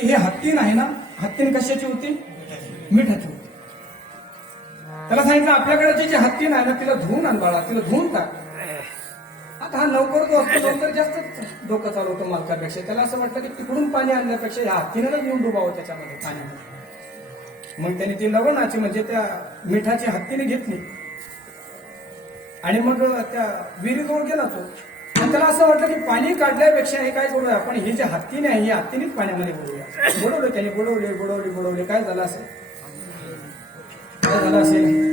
की हे हत्तीन आहे ना, हत्तीन कशाची होती? मिठाची होती. त्याला सांगितलं आपल्याकडे जी हत्तीन आहे ना तिला धुवून आण बाळा, तिला धुवून टाक. आता हा नौकर जो असतो नंतर जास्त डोकं चालवतो मालकापेक्षा. त्याला असं वाटतं की तिकडून पाणी आणण्यापेक्षा ह्या हत्तीने घेऊन डुबावं त्याच्यामध्ये पाण्यामध्ये. मग त्याने ती लवणाची म्हणजे त्या मिठाची हत्तीने घेतली आणि मग त्या विहिरीजवळ गेला तो. आणि त्याला असं वाटलं की पाणी काढल्यापेक्षा हे काय करूया आपण, ही जी हत्तीने आहे ही हत्तीनेच पाण्यामध्ये बुडवूया. बुडवलं त्याने, बुडवले. काय झालं असेल? काय झालं असेल?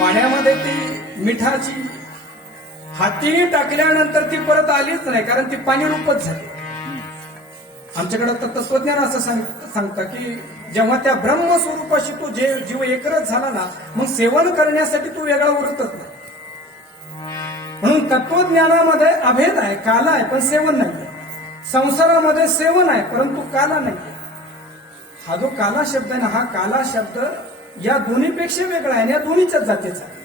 पाण्यामध्ये ती मिठाची हातीने टाकल्यानंतर ती परत आलीच नाही, कारण ती पाणी रूपच झाली. आमच्याकडे तर तत्वज्ञान असं सांगतं की जेव्हा त्या ब्रह्मस्वरूपाशी तो जीव एकरच झाला ना, मग सेवन करण्यासाठी तू वेगळा उरतच नाही. म्हणून तत्वज्ञानामध्ये अभेद आहे, काला आहे, पण सेवन नाही. संसारामध्ये सेवन आहे परंतु काला नाही. हा जो काला शब्द आहे ना, हा काला शब्द या दोन्हीपेक्षा वेगळा आहे, या दोन्हीच्याच जातीचा आहे.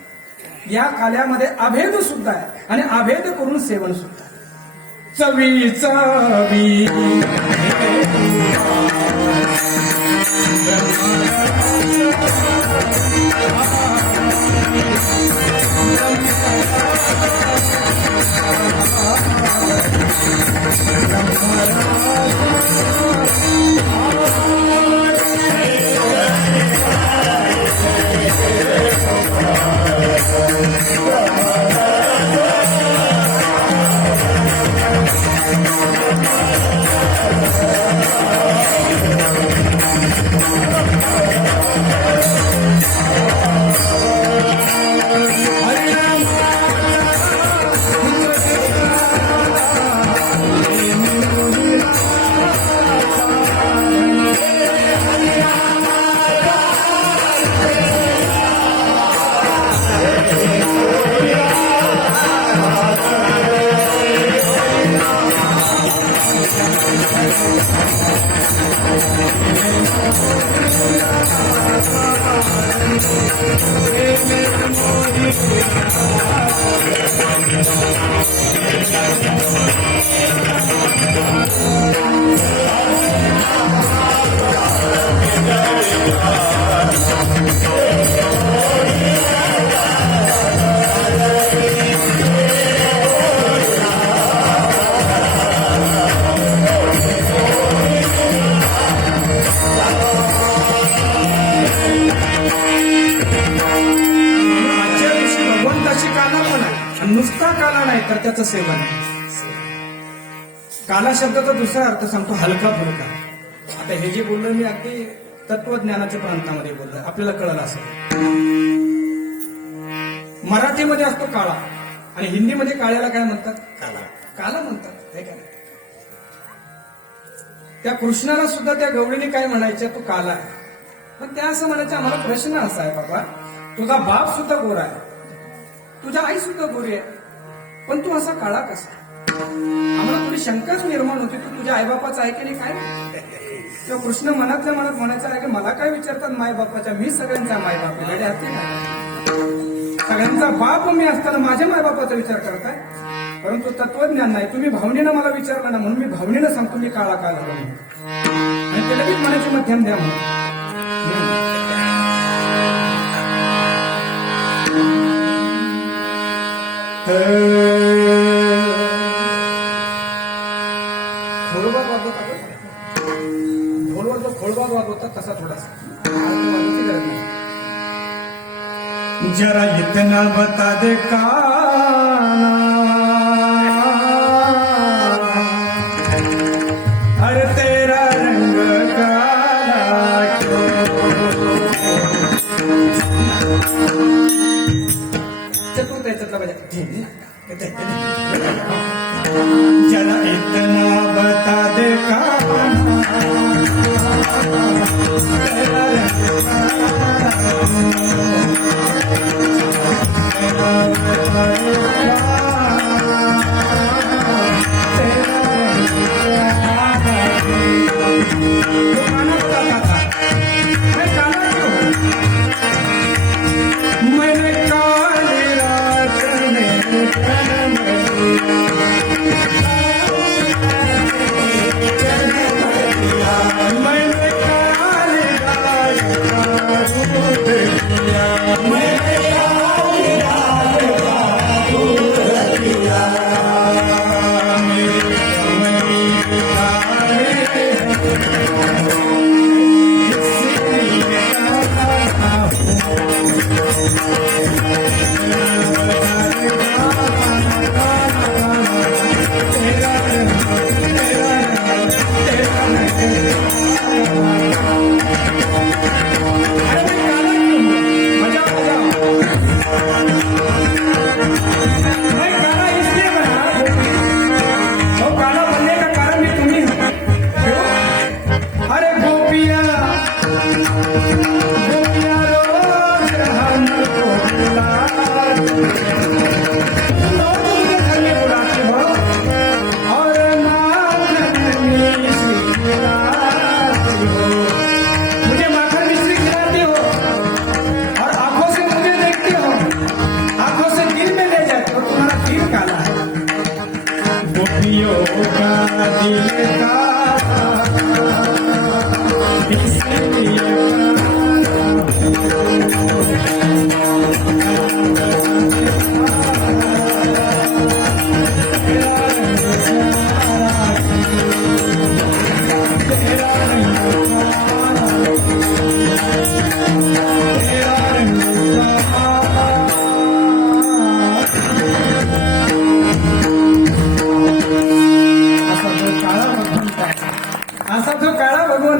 या काल्यामध्ये अभेद सुद्धा आहे आणि अभेद करून सेवन सुद्धा. चवी चवी आणि नुसता काला नाही तर त्याचं सेवन आहे. काला शब्दाचा दुसरा अर्थ सांगतो, हलका फुलका. आता हे जे बोललो मी अगदी तत्वज्ञानाच्या प्रांतामध्ये बोललो, आपल्याला कळलं असं. मराठीमध्ये असतो काळा आणि हिंदीमध्ये काळ्याला काय म्हणतात? काला म्हणतात. हे काय, त्या कृष्णाला सुद्धा त्या गवळीने काय म्हणायच्या, तो काला आहे. पण त्या असं म्हणायचं, आम्हाला प्रश्न असा आहे बाबा, तुझा बाप सुद्धा गोरा आहे, तुझ्या आई सुद्धा गोरी आहे, पण तू असा काळा कसा? आम्हाला थोडी शंकाच निर्माण होती, तू तुझ्या आईबापाचा आहे की नाही काय? तेव्हा कृष्ण मनातल्या मनात म्हणायचं आहे की मला काय विचारतात मायबापाच्या, मी सगळ्यांचा मायबाप आहे. सगळ्यांचा बाप मी असताना माझ्या मायबापाचा विचार करताय. परंतु तत्वज्ञान नाही, तुम्ही भावनेनं मला विचारलं ना, म्हणून मी भावनेनं सांगतो मी काळा का झालो म्हणून. आणि ते लगेच म्हणायचे मध्यम द्या म्हणून. खोळबा वाजवता, ढोलवर जो खोळबा वाजवता तसा थोडासा. जरा इतना बता दे काना, अरे तेरा रंग काला क्यों? चतुर त्याच्यातला बजा, जरा इतना बता दे काना, तेरा रंग मैंने काली रात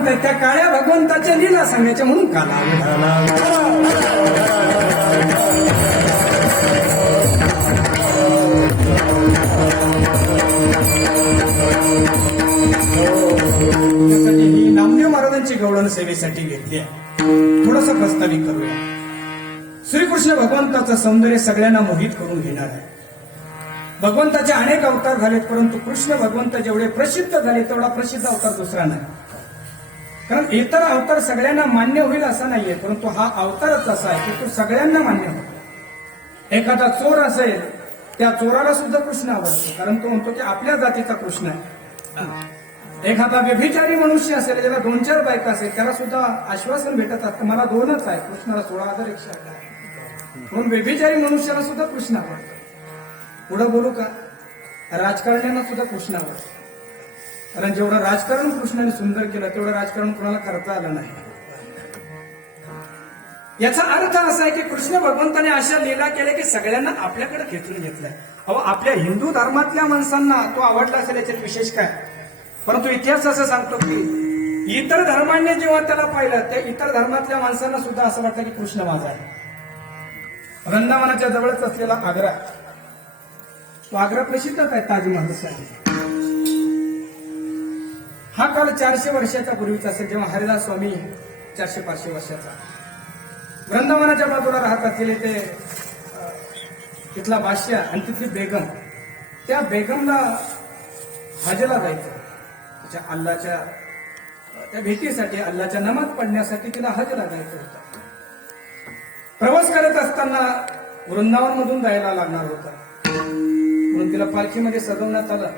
में त्या काळ्या भगवंताच्या लीला सांगायच्या म्हणून काला ही नामदेव महाराजांची गवळण सेवेसाठी घेतली आहे. थोडस प्रस्तावित करूया. श्रीकृष्ण भगवंताचं सौंदर्य सगळ्यांना मोहित करून घेणार आहे. भगवंताचे अनेक अवतार झालेत, परंतु कृष्ण भगवंत जेवढे प्रसिद्ध झाले तेवढा प्रसिद्ध अवतार दुसरा नाही. कारण इतर अवतार सगळ्यांना मान्य होईल असा नाहीये, परंतु हा अवतारच असा आहे की तो सगळ्यांना मान्य होतो. एखादा चोर असेल, त्या चोराला सुद्धा कृष्ण आवडतो, कारण तो म्हणतो की आपल्या जातीचा कृष्ण आहे. एखादा व्यभिचारी मनुष्य असेल, ज्याला 2-4 बायका असेल, त्याला सुद्धा आश्वासन भेटत असतं मला 2च आहे, कृष्णाला 16,108 आहे. म्हणून व्यभिचारी मनुष्याला सुद्धा कृष्ण आवडतो. पुढं बोलू का? राजकारण्यांना सुद्धा कृष्ण आवडतो. कारण जेवढं राजकारण कृष्णाने सुंदर केलं तेवढं राजकारण कोणाला करता आलं नाही. याचा अर्थ असा आहे की कृष्ण भगवंताने अशा लीला केल्या की सगळ्यांना आपल्याकडे खेचून घेतलंय. अहो, आपल्या हिंदू धर्मातल्या माणसांना तो आवडला असेल याच्यात विशेष काय, परंतु इतिहास असं सांगतो की इतर धर्मांनी जेव्हा त्याला पाहिलं त्या इतर धर्मातल्या माणसांना सुद्धा असं वाटलं की कृष्ण माझा आहे. वृंदावनाच्या जवळच असलेला आग्रा, तो आग्रा प्रसिद्धच आहे ताजमहलसाठी. हा काळ 400 वर्षाच्या पूर्वीचा असेल, जेव्हा हरिदास स्वामी 400-500 वर्षाचा. वृंदावनाच्या बाजूला राहत असलेले ते तिथला बादशाह आणि तिथली बेगम, त्या बेगमला हजला जायचं त्याच्या अल्लाच्या त्या भेटीसाठी, अल्लाच्या नमाज पडण्यासाठी तिला हजला जायचं होतं. प्रवास करत असताना वृंदावन मधून जायला लागणार होतं, म्हणून तिला पालखीमध्ये सजवण्यात आलं.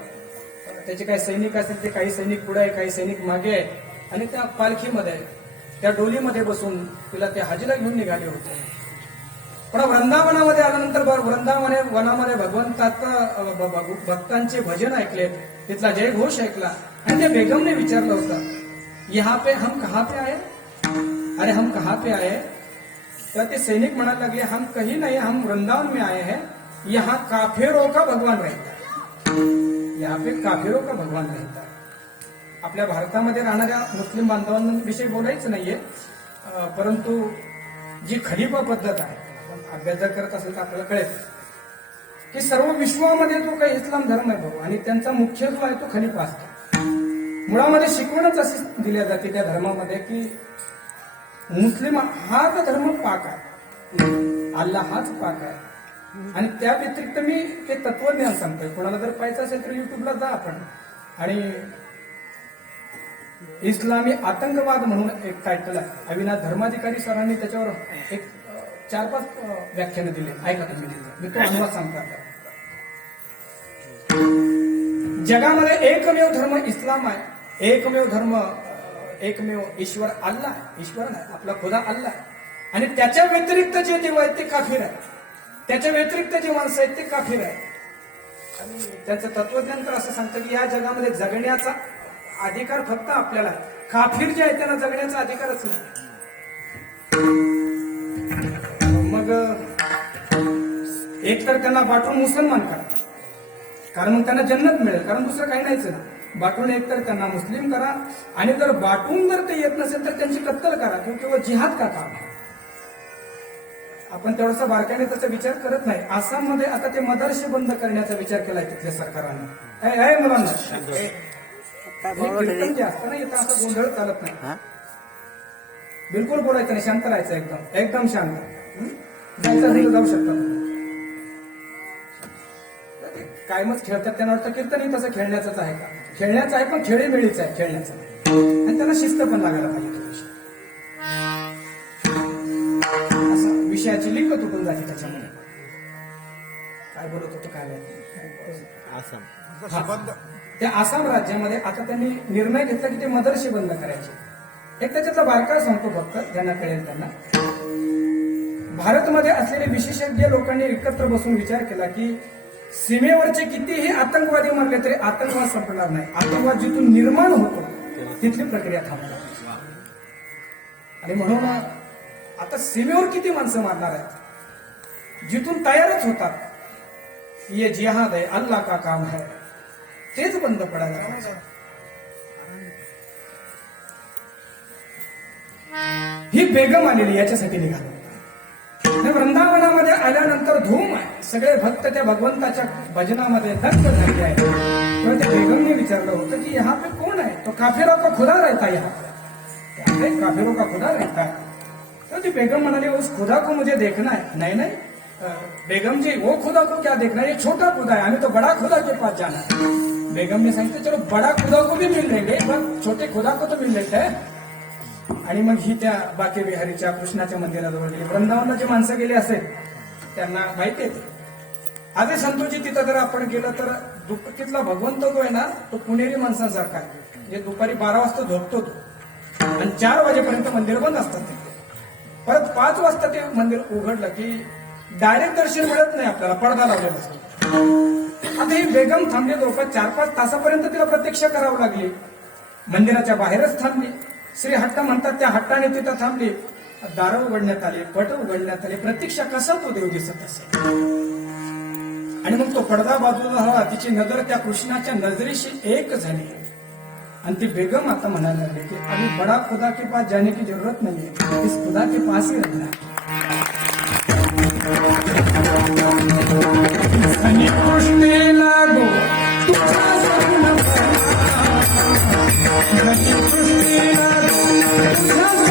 त्याचे काही सैनिक असतील ते काही सैनिक पुढे आहे, काही सैनिक मागे आहे, आणि त्या पालखीमध्ये त्या डोलीमध्ये बसून तिला त्या हजला घेऊन निघाले होते. पण वृंदावनामध्ये आल्यानंतर वनामध्ये भक्तांचे भजन ऐकले, तिथला जयघोष ऐकला, आणि त्या बेगमने विचारलं होतं, यहाँ पे हम कहाँ पे आए, अरे हम कहाँ पे आए. तर ते सैनिक म्हणायला लागले, हम कहीं नहीं, हम वृंदावन में आए हैं, यहाँ काफिरों का भगवान रहता है, यहाँ पे काफिरों का भगवान रहता है. आपल्या भारतामध्ये राहणाऱ्या मुस्लिम बांधवांविषयी बोलायचं नाहीये, परंतु जी खलिफा पद्धत आहे, अभ्यास जर करत असेल तर आपल्याला कळेल की सर्व विश्वामध्ये जो काही इस्लाम धर्म आहे भाऊ, आणि त्यांचा मुख्य जो आहे तो खलिफा असतो. मुळामध्ये शिकवणच अशी दिल्या जाते त्या धर्मामध्ये की मुस्लिम हाच धर्म पाक आहे, अल्लाह हाच पाक आहे. आणि त्या व्यतिरिक्त मी ते तत्वज्ञान सांगतोय. कोणाला जर पाहायचं असेल तर युट्यूबला जा आपण, आणि इस्लामी आतंकवाद म्हणून एक टायटल आहे, अविनाश धर्माधिकारी सरांनी त्याच्यावर एक 4-5 व्याख्यानं दिले, ऐका तुम्ही. मी तो अनुवाद सांगतो. जगामध्ये एकमेव धर्म इस्लाम आहे, एकमेव ईश्वर अल्लाह आहे. ईश्वर नाही, आपला खुदा अल्लाह आहे. आणि त्याच्या व्यतिरिक्त जे देव आहेत ते काफिर आहे, त्याच्या व्यतिरिक्त जे माणसं आहेत ते काफिर आहे. आणि त्याचं तत्वज्ञान तर असं सांगतं की या जगामध्ये जगण्याचा अधिकार फक्त आपल्याला आहे. काफिर जे आहे त्यांना जगण्याचा अधिकारच नाही. मग एक तर त्यांना बाटून मुसलमान करा, कारण मग त्यांना जन्नत मिळेल, कारण दुसरं काही नाहीच ना. बाटून एक तर त्यांना मुस्लिम करा, आणि जर बाटून जर ते येत नसेल तर त्यांची कत्तल करा, किंवा जिहाद का काम. आपण तेवढासा बारकाईने त्याचा विचार करत नाही. आसाममध्ये आता ते मदरसे बंद करण्याचा विचार केलाय तिथल्या सरकारने. मुलांना कीर्तन जे असतं ना, इथं असा गोंधळ चालत नाही, बिलकुल बोलायचं नाही, शांत राहायचं, एकदम शांत. जायचं असेल तर जाऊ शकतात. कायमच खेळतात, त्यांना वाटतं कीर्तनही तसं खेळण्याचंच आहे का, खेळण्याचं आहे पण खेळीमेळीच आहे, खेळण्याचं नाही. आणि त्यांना शिस्त पण लागायला पाहिजे. असं विषयाची लिंक तुटून जाते त्याच्यामध्ये. काय बोलत होतो काय माहिती. त्या आसाम राज्यामध्ये आता त्यांनी निर्णय घेतला की ते मदरसे बंद करायचे. एक त्याच्यातला बारका सांगतो फक्त, ज्यांना कळेल त्यांना. भारतमध्ये असलेले विशेषज्ञ लोकांनी एकत्र बसून विचार केला की सीमेवरचे कितीही आतंकवादी मारले तरी आतंकवाद संपणार नाही. आतंकवाद जिथून निर्माण होतो तिथली प्रक्रिया थांबणार. आणि म्हणून आता सीमेवर किती माणसं मारणार आहेत, जिथून तयारच होतात ये जिहाद है, अल्लाह का काम है, तेच बंद पडायला पाहिजे. ही बेगम आलेली याच्यासाठी निघाली. वृंदावनामध्ये आल्यानंतर धूम आहे, सगळे भक्त त्या भगवंताच्या भजनामध्ये दग्ध झाले आहेत. तेव्हा त्या बेगमने विचारलं होतं की यहाँ पे कौन है, तो काफिरों का खुदा रहता है, यहाँ पे काफिरों का खुदा रहता है. तो ती बेगम म्हणाली उस खुदा को मुझे देखना है. नहीं नहीं बेगम जी, वो खुदा को क्या देखना है, ये छोटा खुदा है, हमें तो बड़ा खुदा के पास जाना है. बेगम ने सांगितलं चलो बड़ा खुदा को भी मिल लेंगे, पण छोटे खुदा को तो मिल लेते हैं. आणि मग ही त्या बाके बिहारीच्या कृष्णाच्या मंदिराजवळ गेली. वृंदावनला जे माणसं गेले असेल त्यांना माहिती आहे. आजही संतोषी तिथं जर आपण गेलं तर तिथला भगवंत जो आहे ना तो पुणेरी माणसांसारखा आहे. म्हणजे दुपारी 12 वाजता झोपतो तो, आणि 4 वाजेपर्यंत मंदिर बंद असतात तिथे. परत 5 वाजता ते मंदिर उघडलं की डायरेक्ट दर्शन मिळत नाही आपल्याला, पडदा लावलेला असतो. आता ही बेगम थांबली, जवळपास 4-5 तासापर्यंत तिला प्रतीक्षा करावी लागली. मंदिराच्या बाहेरच थांबली. श्री हट्ट म्हणतात त्या हट्टाने तिथं थांबली. दार उघडण्यात आले, पट उघडण्यात आले. प्रतीक्षा कसा तो देव दिसत असेल. आणि मग तो पडदा बाजूला हवा, तिची नजर त्या कृष्णाच्या नजरेशी एक झाली. आणि ती बेगम आता म्हणायला लागली की अभी बडा खुदा के पास जाने की जरूरत नहीं है, इस खुदा के पास ही रहना है. कृष्णे लागो तुझा स्वप्न कृष्णे लागो तुझा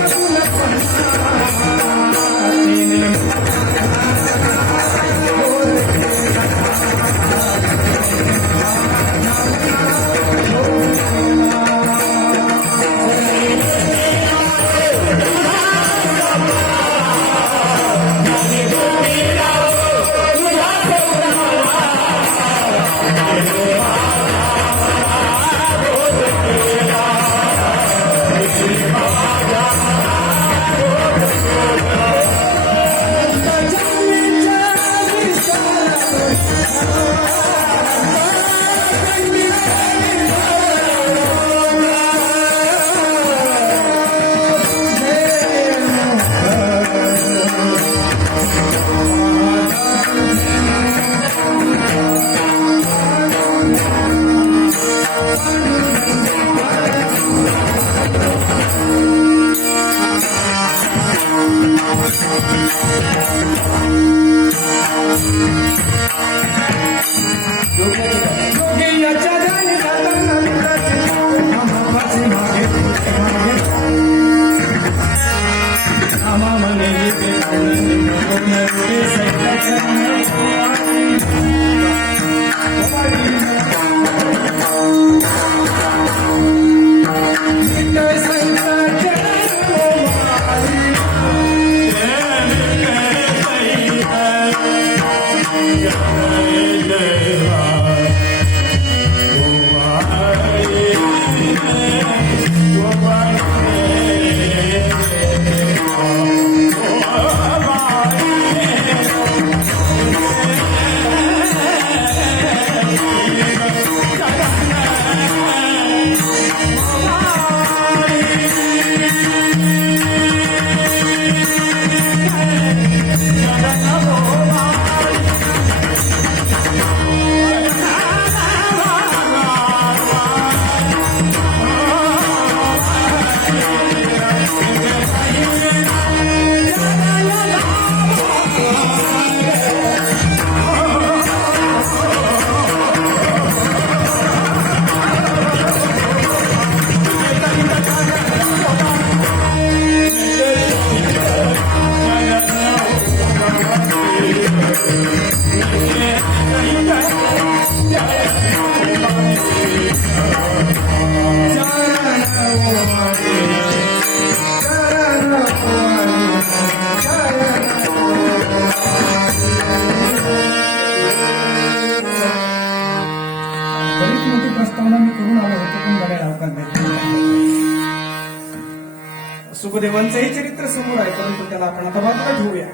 सुखदेवांचंही चरित्र समोर आहे, परंतु त्याला आपण आता बाजूला ठेवूया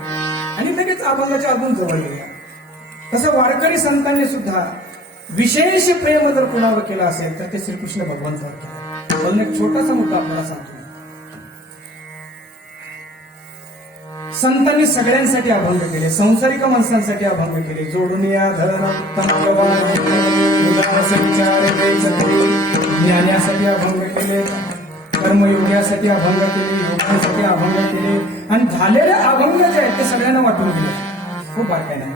आणि लगेच अभंगाच्या अजून जवळ येऊया. तसं वारकरी संतांनी सुद्धा विशेष प्रेम जर कुणावर केलं असेल तर ते श्रीकृष्ण भगवंतावर केलं. म्हणून एक छोटासा मुद्दा आपल्याला सांगतो. संतांनी सगळ्यांसाठी अभंग केले, संसारिक माणसांसाठी अभंग केले. जोडून आधार उत्तम संचार ज्ञानासाठी अभंग केले, कर्मयोग्यासाठी अभंग केले, योगासाठी अभंग केले आणि झालेले अभंग जे आहेत ते सगळ्यांना वाटून दिले. खूप बारकाईने आहे.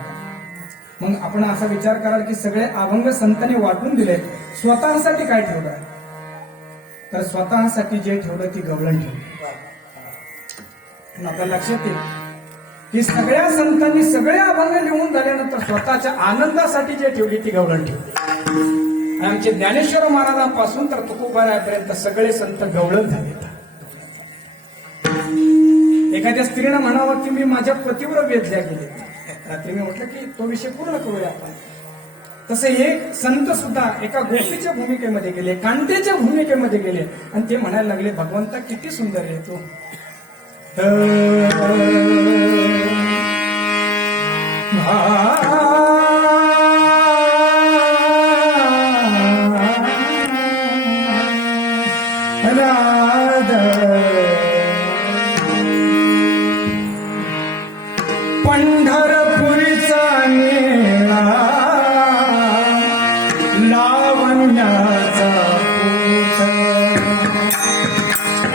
मग आपण असा विचार कराल की सगळे अभंग संतांनी वाटून दिले, स्वतःसाठी काय ठेवलं? तर स्वतःसाठी जे ठेवलं ती गवळण ठेवली. आपल्या लक्षात येईल की सगळ्या संतांनी सगळे अभंग लिहून झाल्यानंतर स्वतःच्या आनंदासाठी जे ठेवली ती गवळण ठेवली. आणि आमचे ज्ञानेश्वर महाराजांपासून तर तुकोबारापर्यंत सगळे संत गवळण झाले. एखाद्या स्त्रीनं म्हणावं की मी माझ्या पतीवर वेधल्या गेले. रात्री मी म्हटलं की तो विषय पूर्ण करूया आपण. तसे एक संत सुद्धा एका गोष्टीच्या भूमिकेमध्ये गेले, कांतेच्या भूमिकेमध्ये गेले आणि ते म्हणायला लागले, भगवंता किती सुंदर आहे तो. लावण्याचा पूत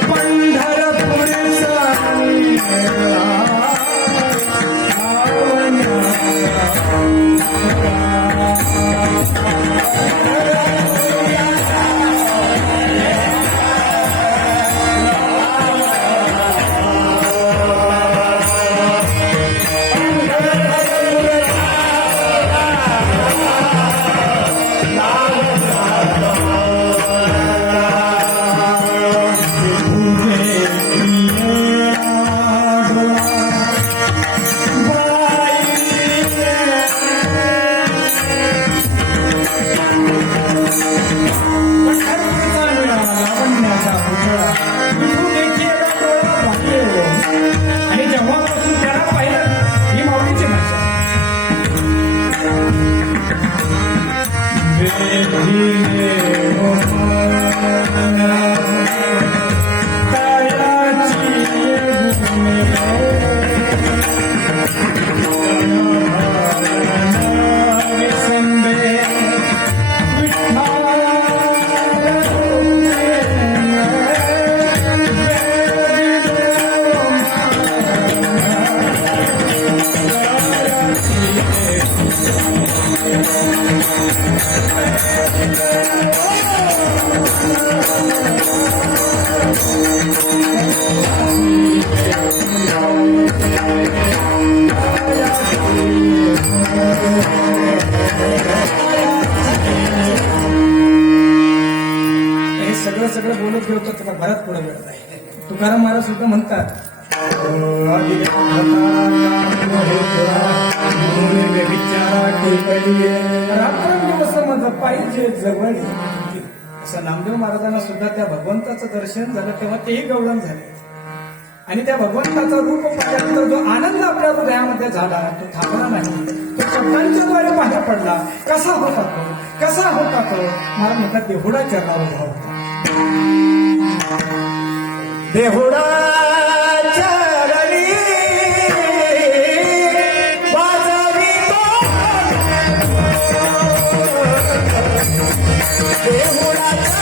पंढरपूरचा आणि जेव्हापासून त्याला पाहिलं ही माऊलीची भाषा सगळं बोलत गेलो तर त्याला बराच पुढे मिळत आहे. तुकाराम महाराज सुद्धा म्हणतात रात्रंदिवस माझं पाहिजे जवळ. असं नामदेव महाराजांना सुद्धा त्या भगवंताचं दर्शन झालं तेव्हा तेही गवळण झाले आणि त्या भगवंताचं रूप पाहिल्यानंतर जो आनंद आपल्या हृदयामध्ये झाला तो थांबला नाही. तो शब्दांच्या द्वारे बाहेर पडला. कसा होता तो मला म्हणतात देहुडा चरणावर भाव होता. देहुडाच्या रणी वाजवितो देहुडाच्या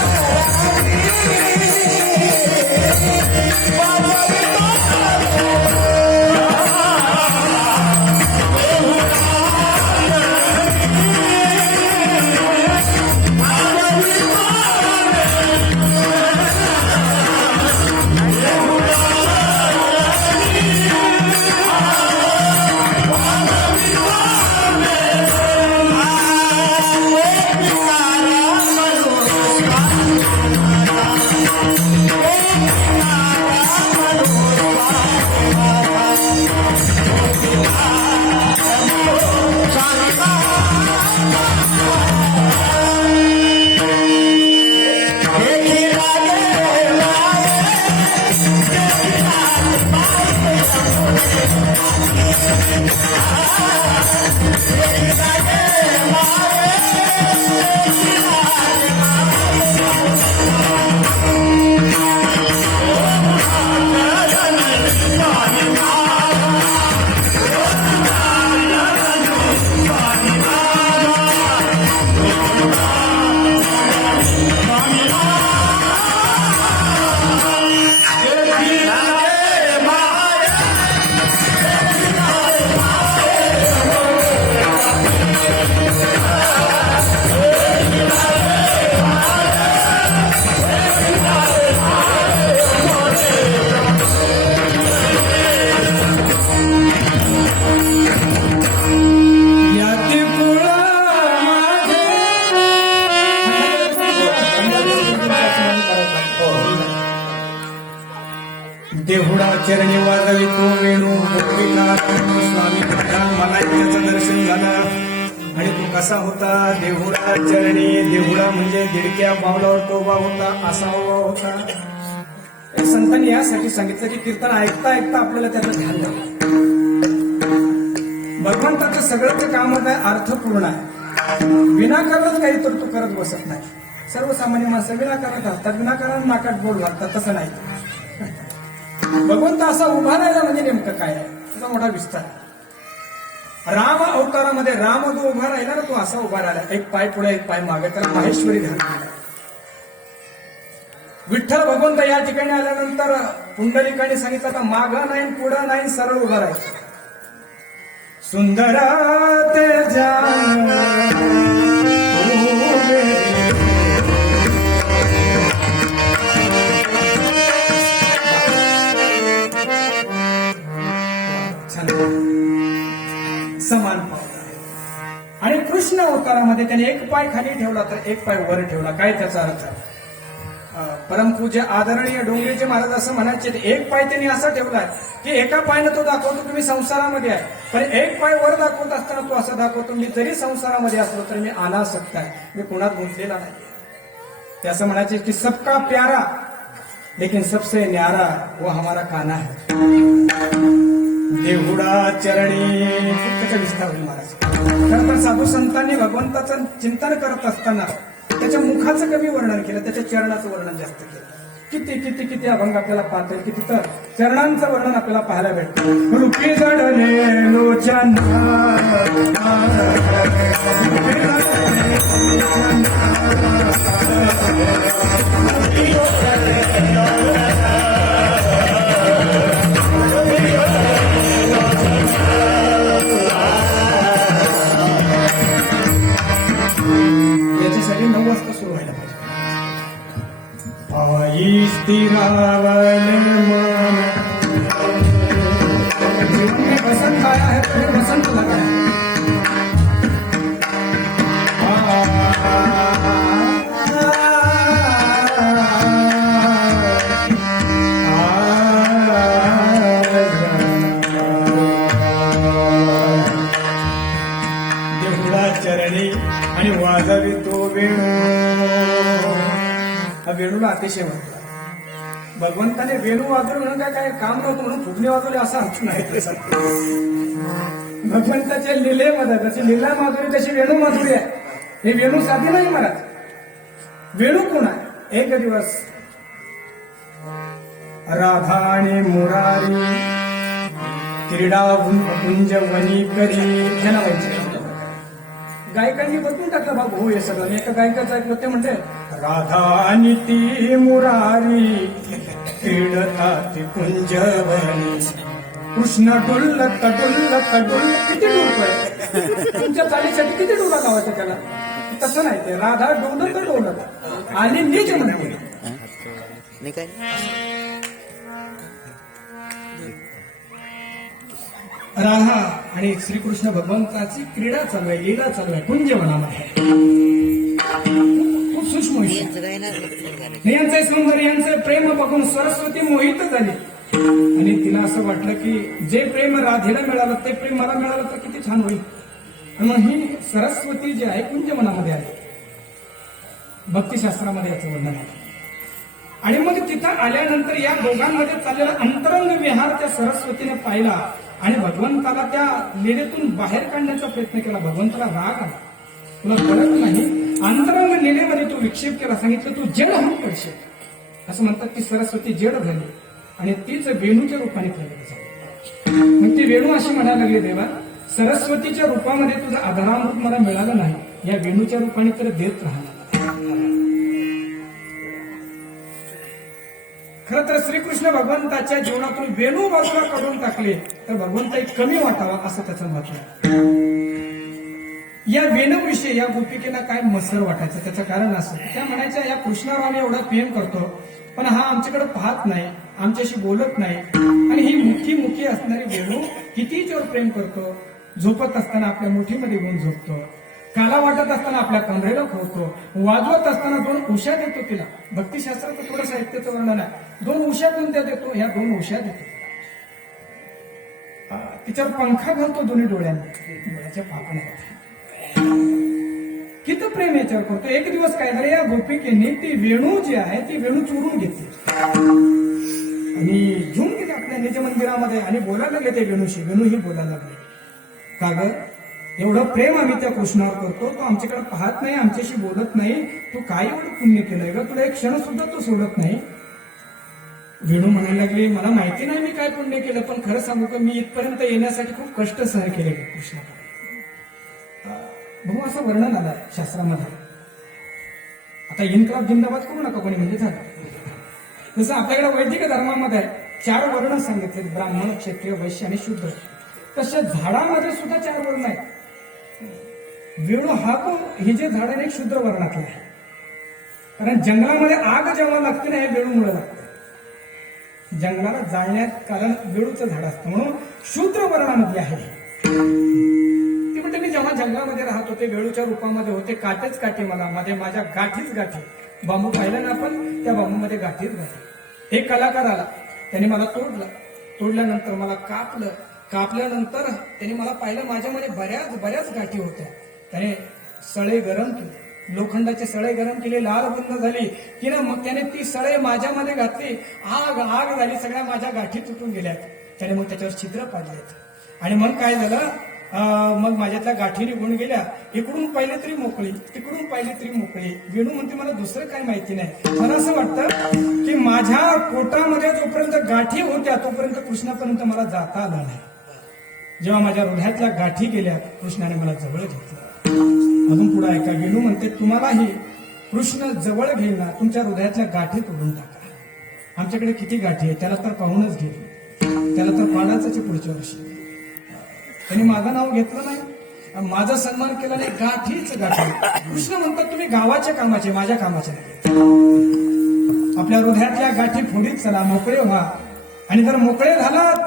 देहुडा चरणी वाजवितो वेणू स्वामी मला त्याचं दर्शन झालं. आणि तो कसा होता देहुडा चरणी. देहुडा म्हणजे दिडक्या पावलावर तो उभा होता असा उभा होता. संतांनी यासाठी सांगितलं की कीर्तन ऐकता ऐकता आपल्याला त्याचं ध्यान द्यावं. भगवंताचं सगळंच काम आहे अर्थपूर्ण आहे. विनाकारणच काही तर तू करत बसत नाही. सर्वसामान्य माणसं विनाकारण घालतात विनाकारण नाकात बोल घालतात. तसं नाही. भगवंत असा उभा राहिला म्हणजे नेमकं काय आहे त्याचा मोठा विस्तार. राम अवतारामध्ये राम जो उभा राहिला ना, तो असा उभा राहिला, एक पाय पुढे एक पाय मागे, त्याला माहेश्वरी ध्यान केलं. विठ्ठल भगवंत या ठिकाणी आल्यानंतर पुंडलिकाने सांगितलं का मागा नाही पुढं नाही, सरळ उभा राहायचं. सुंदरा तेजा समान पावला. आणि कृष्ण अवतारामध्ये त्याने एक पाय खाली ठेवला तर एक पाय वर ठेवला. काय त्याचा अर्थ? परमपूज्य आदरणीय डोंगरेचे महाराज असं म्हणायचे, एक पाय त्यांनी असा ठेवलाय की एका पायानं तो दाखवतो तुम्ही संसारामध्ये आहे, पण एक पाय वर दाखवत असताना तो असं दाखवतो मी जरी संसारामध्ये असलो तरी मी अनासक्त आहे, मी कोणात गुंतलेला नाही. ते असं म्हणायचे की सबका प्यारा लेकिन सबसे न्यारा वो हमारा कान्हा है. देहुडा चरणी त्याचा विस्तार होईल महाराज. खरं तर साधू संतांनी भगवंताचं चिंतन करत असताना त्याच्या मुखाचं कमी वर्णन केलं, त्याच्या चरणाचं वर्णन जास्त केलं. किती किती किती अभंग आपल्याला पाहता येईल, किती तर चरणांचं वर्णन आपल्याला पाहायला भेटतं. रुपी जडले लोचन याच्यासाठी 9 वाजता सुरू व्हायला पाहिजे. पायी स्थिरावले मन जीवन में बसंत आया है, तुम्हें बसंत लगा है. चरणी आणि वाजवी तो वेणू. हा वेणूला अतिशय म्हटला. भगवंताने वेणू वाजवलं म्हणून काय काम नव्हतं म्हणून फुगणे वाजवले असा अर्थ नाही. भगवंताच्या लीलेमध्ये जशी लीला माधुरी तशी वेणू माधुरी आहे. हे वेणू साधी नाही महाराज. वेणू कोण आहे? एक दिवस राधा आणि मुरारी क्रीडा कुंज वनी करी ह्याला व्हायचे. गायकांनी बदलून टाकलं बाबू हे सगळं. एका गायकाचं ऐकलं ते म्हणते राधा आणि ती मुरारी क्रीडतात कुंजवनी. कृष्ण डुल्लत डुल्लत डुल्ल. किती डुलतोय तुमच्या चालीसाठी? किती डुला लावायचं त्याला? तसं नाही, ते राधा डोलत डोलत आणि नीच म्हणते. राधा आणि श्रीकृष्ण भगवंताची क्रीडा चालू आहे, लीला चालू आहे कुंजवनामध्ये. खूप सूक्ष्म यांचं सौंदर्य यांचं प्रेम बघून सरस्वती मोहित झाली आणि तिला असं वाटलं की जे प्रेम राधेला मिळालं ते प्रेम मला मिळालं तर किती छान होईल. मग ही सरस्वती जी आहे कुंजवनामध्ये आहे. भक्तिशास्त्रामध्ये याचं वर्णन आहे. आणि मग तिथं आल्यानंतर या दोघांमध्ये चाललेला अंतरंग विहार त्या सरस्वतीने पाहिला आणि भगवंताला त्या लीलेतून बाहेर काढण्याचा प्रयत्न केला. भगवंताला राग आला. तुला कळत नाही, अंतरंग लीलेमध्ये तू विक्षेप केला. सांगितलं तू जड होऊन पडशील. असं म्हणतात की सरस्वती जड झाली आणि तीच वेणूच्या रूपाने प्रगट झाली. मग ती वेणू अशी म्हणायला लागली, देवा सरस्वतीच्या रूपामध्ये तुझं आधारामृत मला मिळालं नाही, या वेणूच्या रूपाने तर देत राहणार. खरं तर श्रीकृष्ण भगवंताच्या जीवनातून वेणू बाजूला काढून टाकले तर भगवंत एक कमी वाटावा असं त्याचं मत आहे. या वेणूविषयी या गोपिकेला काय मसर वाटायचं त्याचं कारण असं, त्या म्हणायच्या या कृष्णावर आम्ही एवढा प्रेम करतो पण हा आमच्याकडे पाहत नाही, आमच्याशी बोलत नाही. आणि ही मुखी असणारी वेणू किती जोर प्रेम करतो. झोपत असताना आपल्या मुठीमध्ये घेऊन झोपतो, काला वाटत असताना आपल्या कमरेला खोवतो, वाजवत असताना 2 उशा देतो तिला. भक्तिशास्त्राचं थोडं साहित्याचं वर्णन आहे. 2 उशा कोणत्या देतो? ह्या 2 उशा देतो. तिच्यावर पंखा घालतो दोन्ही डोळ्यांना, डोळ्याच्या पापण्या. किती प्रेम याच्यावर करतो. एक दिवस काय झालं, या गोपिकेने ती वेणू जी आहे ती वेणू चोरून घेतली आणि घेऊन गेली आपल्या निज मंदिरामध्ये आणि बोलायला लागले ते वेणूशी. वेणू ही बोलायला लागले, का ग एवढं प्रेम आम्ही त्या कृष्णावर करतो, तो आमच्याकडे पाहत नाही, आमच्याशी बोलत नाही, तू काय एवढं पुण्य केलंय ग, तुला एक क्षण सुद्धा तू सोडत नाही. वेणू म्हणायला लागली, मला माहिती नाही मी काय पुण्य केलं, पण खरं सांगू का मी इथपर्यंत येण्यासाठी खूप कष्ट सहन केले कृष्णाकडे. बघू असं वर्णन आलं शास्त्रामध्ये. आता इन्कलाब जिंदाबाद करू नका कोणी, म्हणजे झालं. जसं आपल्याकडे वैदिक धर्मामध्ये 4 वर्ण सांगितले, ब्राह्मण, क्षत्रिय, वैश्य आणि शूद्र. तसे झाडामध्ये सुद्धा 4 वर्ण आहेत. वेणू हा कोण, हे जे झाड आहे शूद्र वर्णातलं आहे. कारण जंगलामध्ये आग जेव्हा लागते ना, हे वेळूमुळे लागते. जंगलाला जाळण्यात कारण वेळूचं झाड असतं, म्हणून शूद्र वर्णामध्ये आहे. ती म्हणते मी जेव्हा जंगलामध्ये राहत होते, वेळूच्या रूपामध्ये होते, काटेच काटे मला, मध्ये माझ्या गाठीच गाठी. बांबू पाहिला ना आपण, त्या बांबूमध्ये गाठीच गाठी. एक कलाकार आला, त्याने मला तोडलं, तोडल्यानंतर मला कापल्यानंतर त्याने मला पाहिलं, माझ्यामध्ये बऱ्याच गाठी होत्या. त्याने सळे गरम केले, लोखंडाचे सळे गरम केले, लाल बुंद झाली की ना, मग त्याने ती सळे माझ्यामध्ये घातली, आग झाली, सगळ्या माझ्या गाठी तुटून गेल्यात. त्याने मग त्याच्यावर छिद्र पाडलेत. आणि मग काय झालं, मग माझ्यातल्या गाठी निघून गेल्या. इकडून पाहिले तरी मोकळी, तिकडून पाहिले तरी मोकळी. वेणू म्हणते मला दुसरं काय माहिती नाही, मला असं वाटतं की माझ्या पोटामध्ये जोपर्यंत गाठी होत्या तोपर्यंत कृष्णापर्यंत मला जाता आलं नाही. जेव्हा माझ्या हृदयातल्या गाठी गेल्या, कृष्णाने मला जवळ घेतलं. अजून पुढे ऐका, वेणू म्हणते तुम्हालाही कृष्ण जवळ घेईल ना, तुमच्या हृदयातल्या गाठी तोडून टाका. आमच्याकडे किती गाठी आहे, त्याला तर पाहूनच घेतली, त्याला तर पाडायचंच पुढच्या वर्षी. त्यांनी माझं नाव घेतलं नाही, माझा सन्मान केला नाही, गाठीच गाठी. कृष्ण म्हणतात तुम्ही गावाच्या कामाचे, माझ्या कामाचे नाही. आपल्या हृदयातल्या गाठी फोडीत चला, मोकळे व्हा. आणि जर मोकळे झालात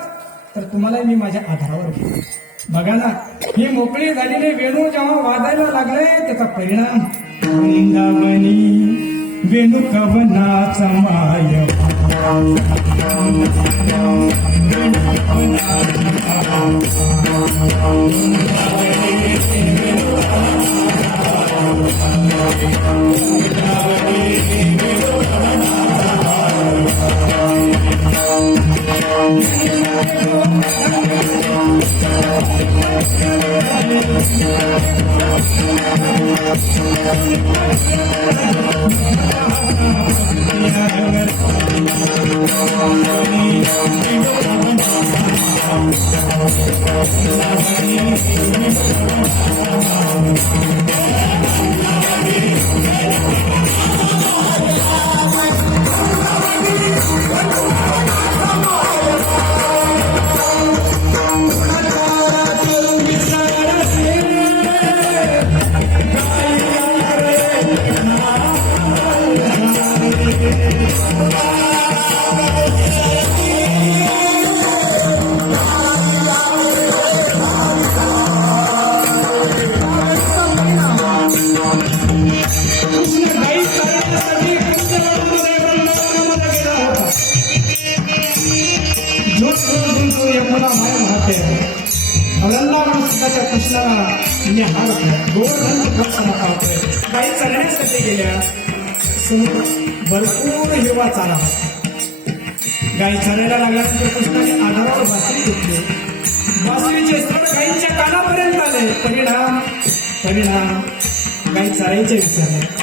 तर तुम्हालाही मी माझ्या आधारावर घेईन. बघा ना, ही मोकळी झालेली वेणू जेव्हा वाजायला लागले, त्याचा परिणाम वृंदावनी वेणू कवनाचा माय. गाई चरण्यासाठी गेल्या, भरपूर हिरवा चारा होता. गाई चरायला लागल्यानंतर कृष्णाने आधारावर बासरी घेतली. बासरीचे स्वर गाईंच्या कानापर्यंत आले. परिणाम गाई चरायचे विसरले.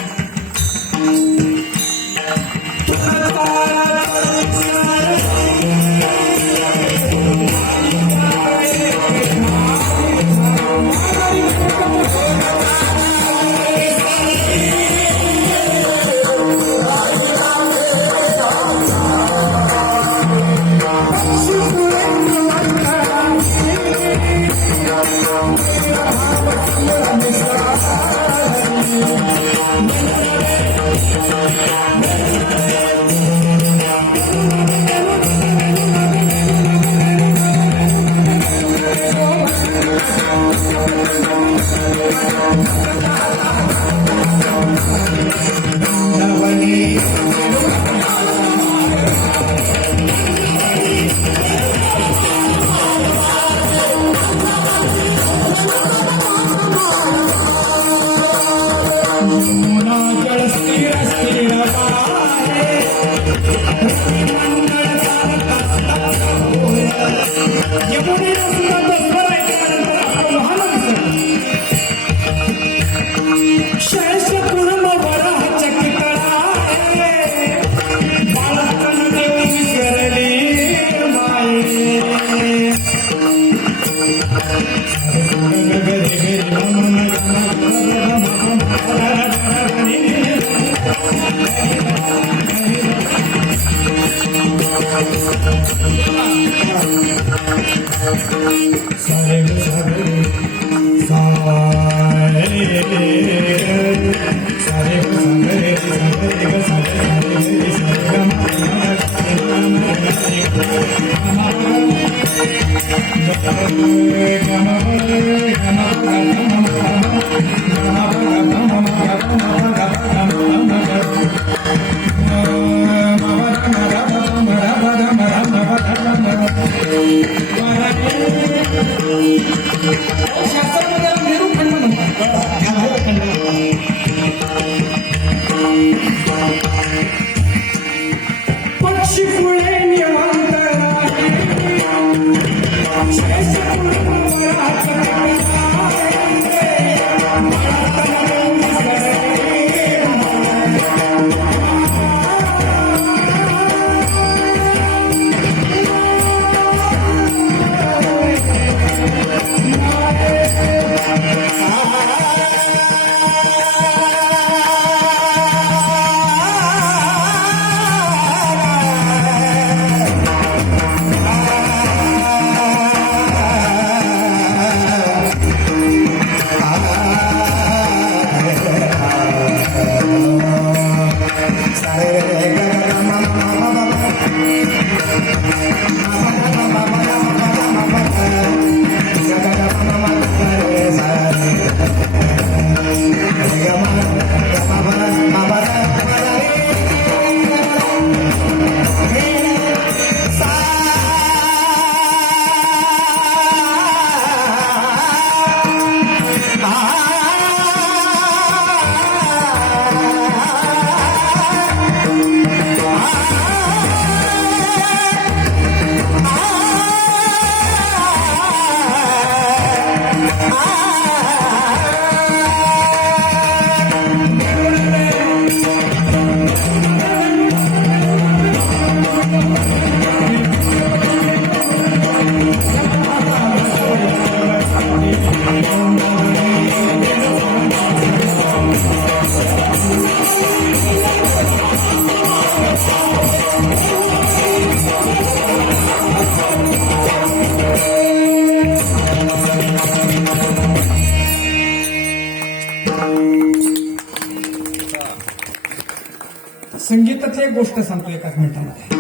संगीतातली एक गोष्ट सांगतो एकाच मिनिटामध्ये.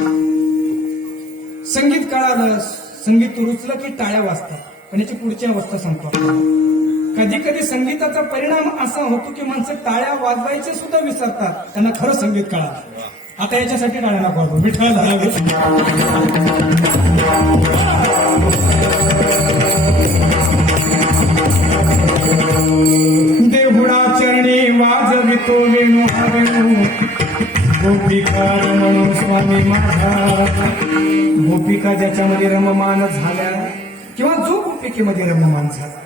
संगीत कळालं, संगीत रुचलं की टाळ्या वाजतात. पण याची पुढची अवस्था सांगतो आपल्याला. कधी कधी संगीताचा परिणाम असा होतो की माणसं टाळ्या वाजवायचे सुद्धा विसरतात, त्यांना खरं संगीत कळालं. आता याच्यासाठी टाळ्या नको वाजवू. विठ्ठल देहुडा चरणी वाजवितो वेणू हा वेणू, गोपिका म्हणून स्वामी माझा. गोपिका ज्याच्यामध्ये रममान झाल्या किंवा जो गोपिकेमध्ये रममान झाला,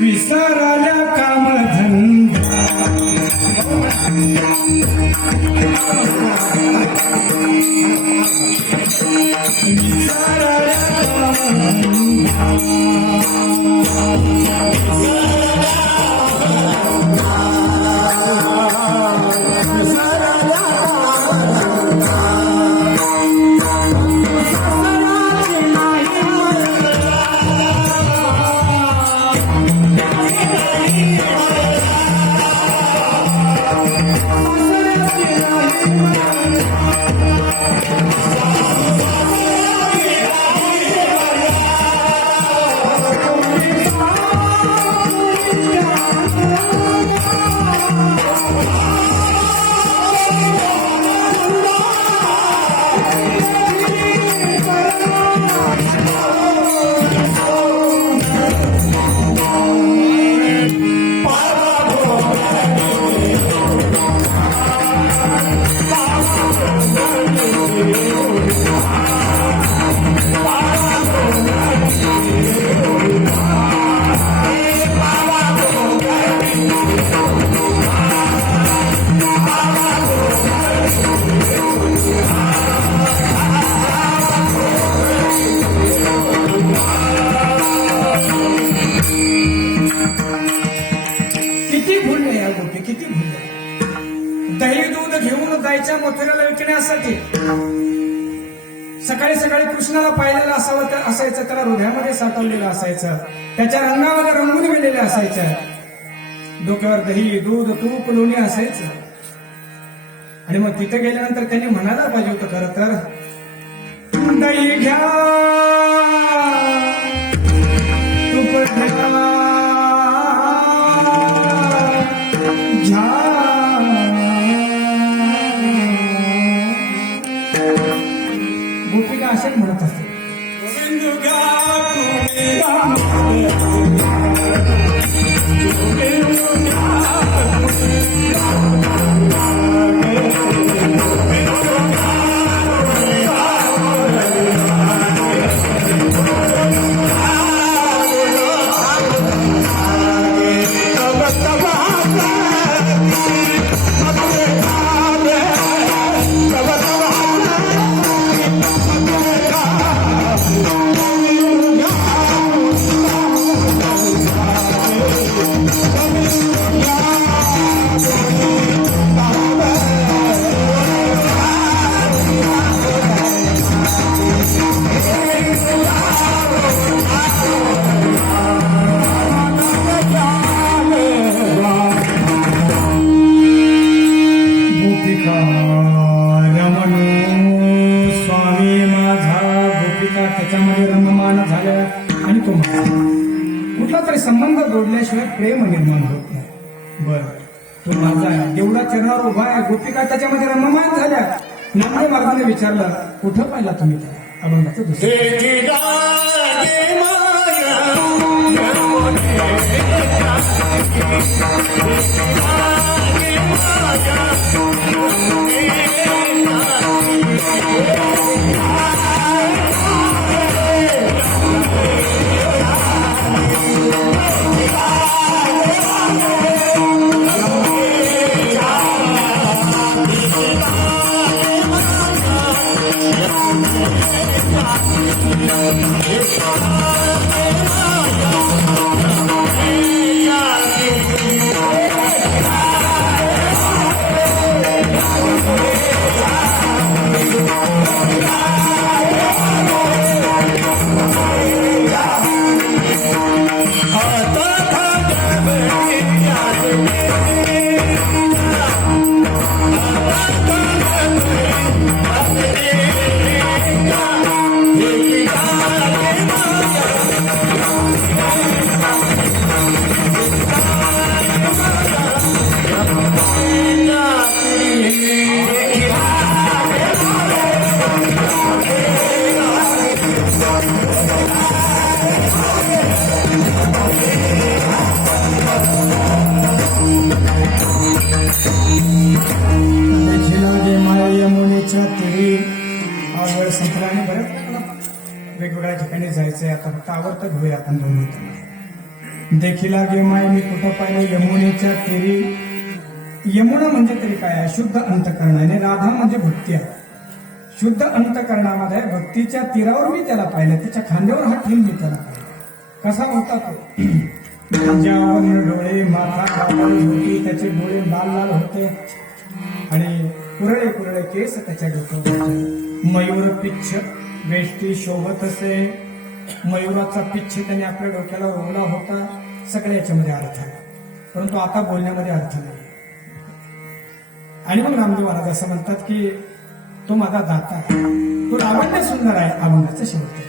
विसराल्या कामधंदा, विसराल्या दही दूध घेऊन जायच्या मथुरेला विकण्यासाठी सकाळी सकाळी कृष्णाला पाहिलेलं असायचं, त्याला हृदयामध्ये साठवलेलं असायचं, त्याच्या रंगामध्ये रंगून गेलेले असायचं, डोक्यावर दही दूध तूप लोणी असायचं. आणि मग तिथे गेल्यानंतर त्यांनी म्हणायला पाहिजे होतं खरं तर, दही घ्या तूप घ्या गोपिका अशाच म्हणत असते. त्याच्यामध्ये रममाण झाल्या आणि तो कुठला तरी संबंध जोडल्याशिवाय प्रेम निर्माण होत नाही. बर तो माझा आहे, देवळा चरणावर उभा आहे, गोपिका त्याच्यामध्ये रममाण झाल्या. नामदेव बाबाने विचारलं, कुठं पाहिला तुम्ही त्याला? अभंगाचं दुसरं वेगवेगळ्या ठिकाणी जायचंय. आता फक्त आवडतं घेऊया आपण दोन मिनिटं. देखीला गे माय मी कुठं पाहिलं यमुनेच्या तेरी. यमुना म्हणजे तरी काय आहे? शुद्ध अंतकरण. आणि राधा म्हणजे भक्ती आहे. शुद्ध अंतकरणामध्ये भक्तीच्या तीरावर मी त्याला पाहिलं, तिच्या खांद्यावर हात ठेवून मी त्याला पाहिलं. कसा होता तो? ज्यावर डोळे माथा कापडी होती, त्याचे डोळे लाल लाल होते आणि कुरळे कुरळे केस त्याच्या डोक्यावर. मयूर पिच्छ वेष्टी शोभत असे. मयुराचा पिच्छ त्याने आपल्या डोक्याला ओवला होता. सगळ्या याच्यामध्ये अर्थ आहे, परंतु आता बोलण्यामध्ये अर्थ नाही. आणि मग रामदेव महाराज असं म्हणतात की तो माझा दाता आहे, तो लावण्य सुंदर आहे. अभंगाचं शेवट.